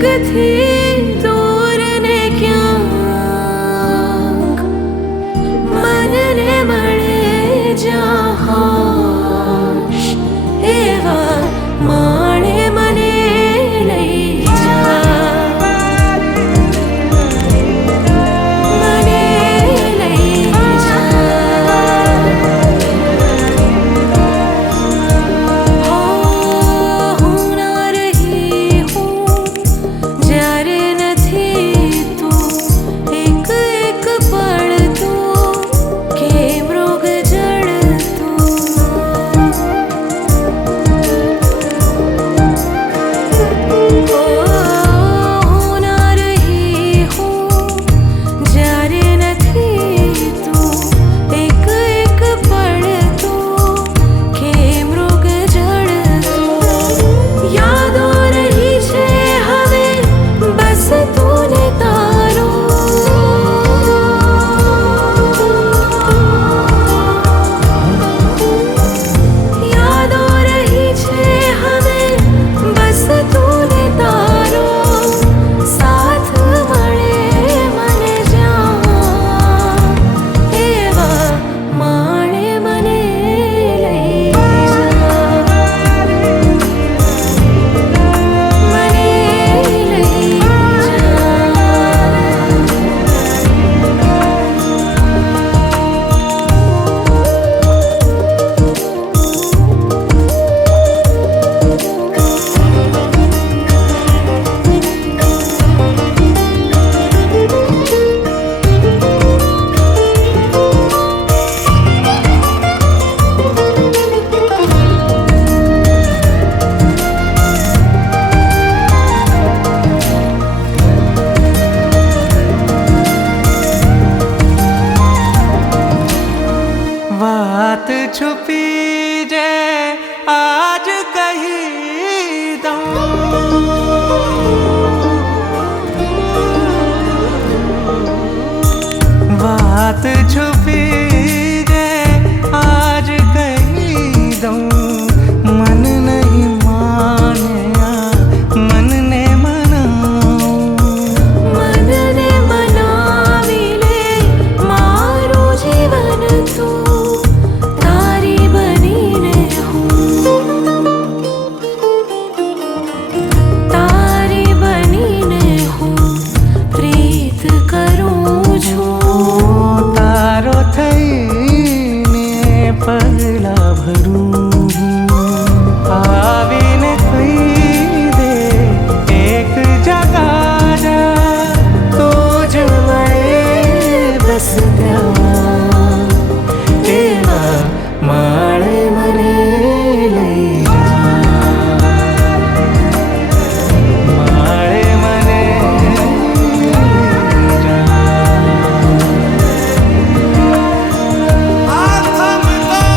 જગથી દૂર ને ક્યાંક મનને મળે જહાશ એવા માણે મને લઈ જા, મને લઈ જા. હું ના રહી હું જ્યારે નથી તું, એક એક પળ તું કે મૃગ જળતું. હું ના રહી હું જ્યારે નથી તું, એક એક પળ તું કે મૃગ જળતું. યાદો રહી છે હવે બસ તું ને તારો, યાદો રહી છે હવે બસ તું ને તારો. સાથ મળે મને જ્યાં એવા માણે મને લઈ જા, મને લઈ વાત છુપી જે આજ કહી દઉં, વાત છુપી જે આજ કહી દઉં. મન નહીં માને મનને મનાવું, મનને મનાવી લે મારું જીવન તું, તારી બનીને હું, તારી બનીને હું પ્રીત કરું છું. તારો થઈને પગલા ભરું, આવીને કહી દે એક જગા જા, તો જ મળે બસ ત્યાં એવા માળે મને લઈ જા, માળે મને લઈ જા. આ થમતા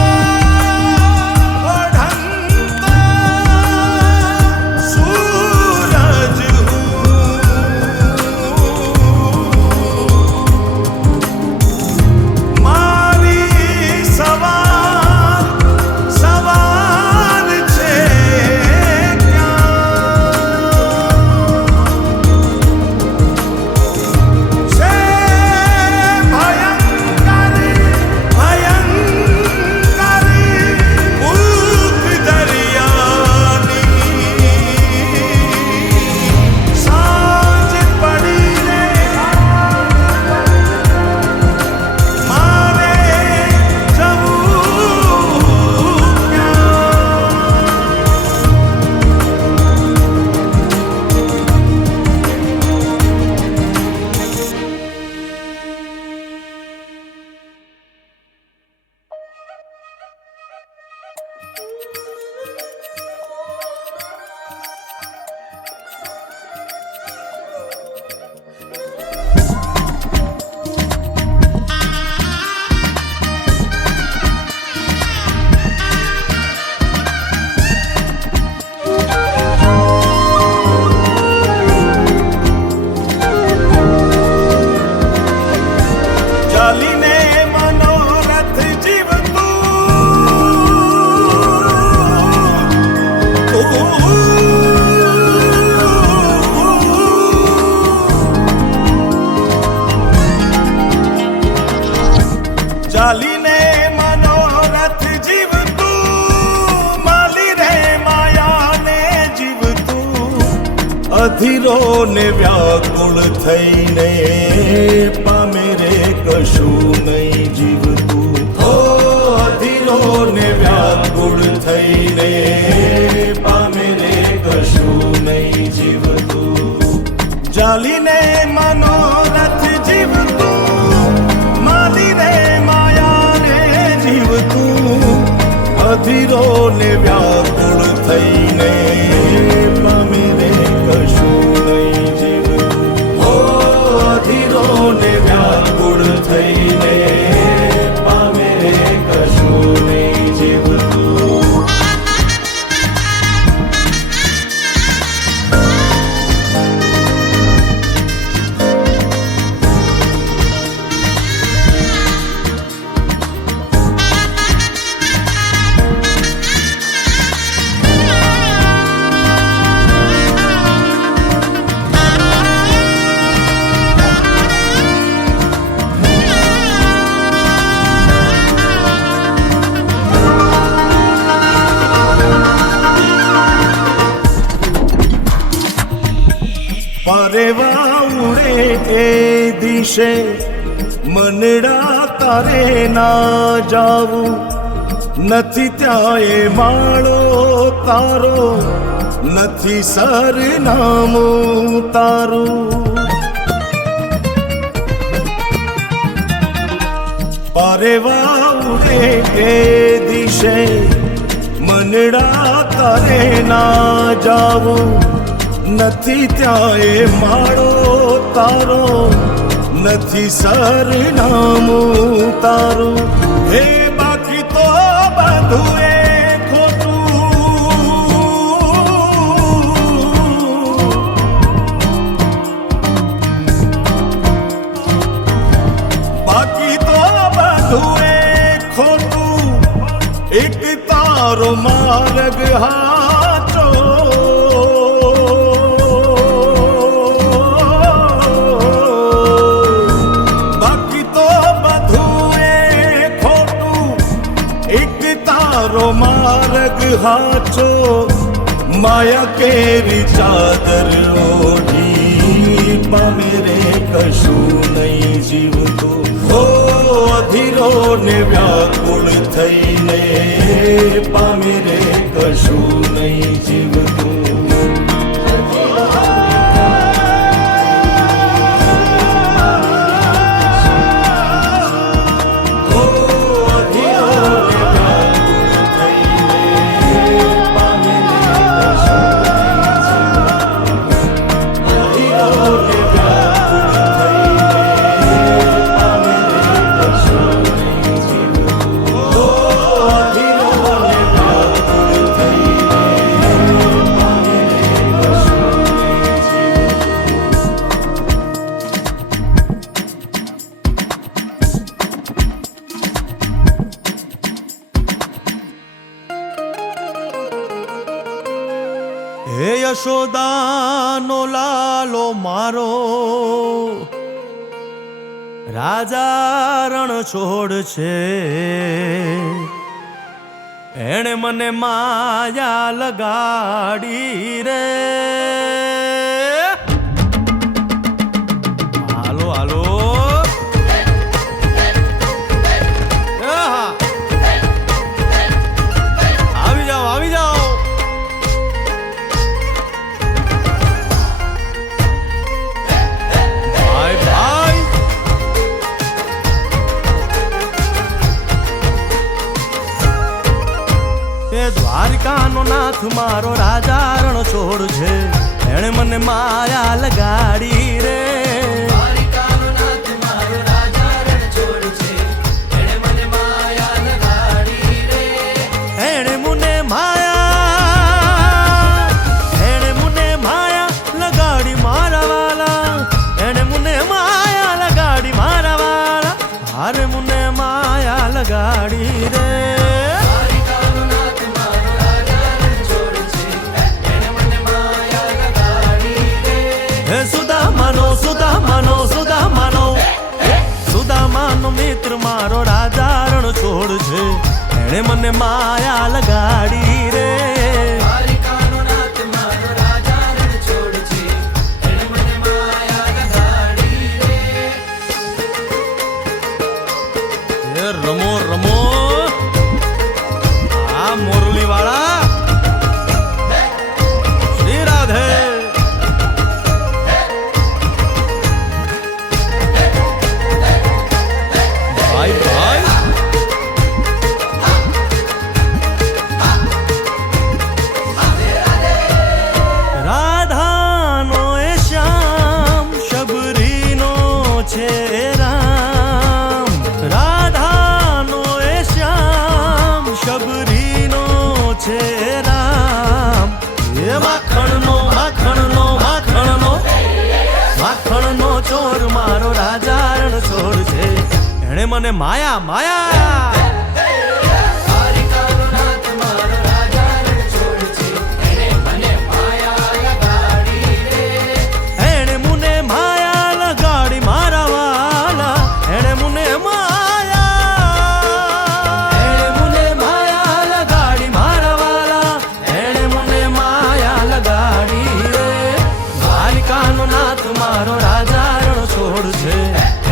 અધીરો ને વ્યાકુળ થઈને પામે રે કશું નહીં જીવતું. ઓ અધીરો ને વ્યાકુળ થઈને પામે રે કશું નહીં જીવતું. જાલીને મનોરથ જીવતું, માલીને માયા રે જીવતું. અધીરો ને વ્યાકુળ થઈને પામે રે કશું નહીં જીવતું. ઓ અધીરો ને વ્યાકુળ થઈને પામે રે કશું નહીં જીવતું. પરેવા ઉડે એ દિશે મનડા તારે ના જાવું. નથી ત્યાં એ માળો તારો, નથી સરનામું તારું. પરેવા ઉડે એ દિશે મનડા તારે ના જાવું. નથી ત્યાં એ માળો તારો, નથી સરનામું તારું. હે બાકી તો બધું એ ખોટું. બાકી તો બધું એ ખોટું. એક તારો માર્ગ હાચો. માર્ગ હાચો. માયા કેરી ચાદર ઓઢી પામે રે કશું નહીં જીવતું. ઓ અધીરો ને વ્યાકુળ થઈને પામે રે કશું નહીં જીવતું. હે યશોદાનો લાલો મારો, રાજા રણ છોડ છે. એણે મને માયા લગાડી રે. હાલો હાલો આવી જાઓ આવી જાઓ. દ્વારિકાનો નાથ મારો રાજા રણ છોડ છે. એણે મને માયા લગાડી રે. દ્વારિકાનો નાથ મારો રાજા રણ છોડ છે. એણે મને માયા લગાડી રે. એણે મને માયા લગાડી મારા વાલા. એણે મને માયા લગાડી મારા વાલા. હારે મને માયા લગાડી રે. સુદામાનો મિત્ર મારો રાજા રણ છોડ છે. એણે મને માયા લગાડી રે. દ્વારિકાનો નાથ મારો રાજા રણ છોડ છે. મને માયા માયા એણે મુને માયા લગાડી મારા વાલા એણે મુને માયા લગાડી મારા વાલા એણે મુને માયા લગાડી રે દ્વારિકાનો નાથ મારો રાજા રણ છોડ છે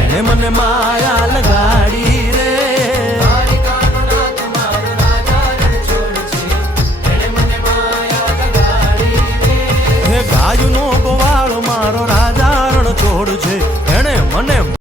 એણે મને માયા લગાડી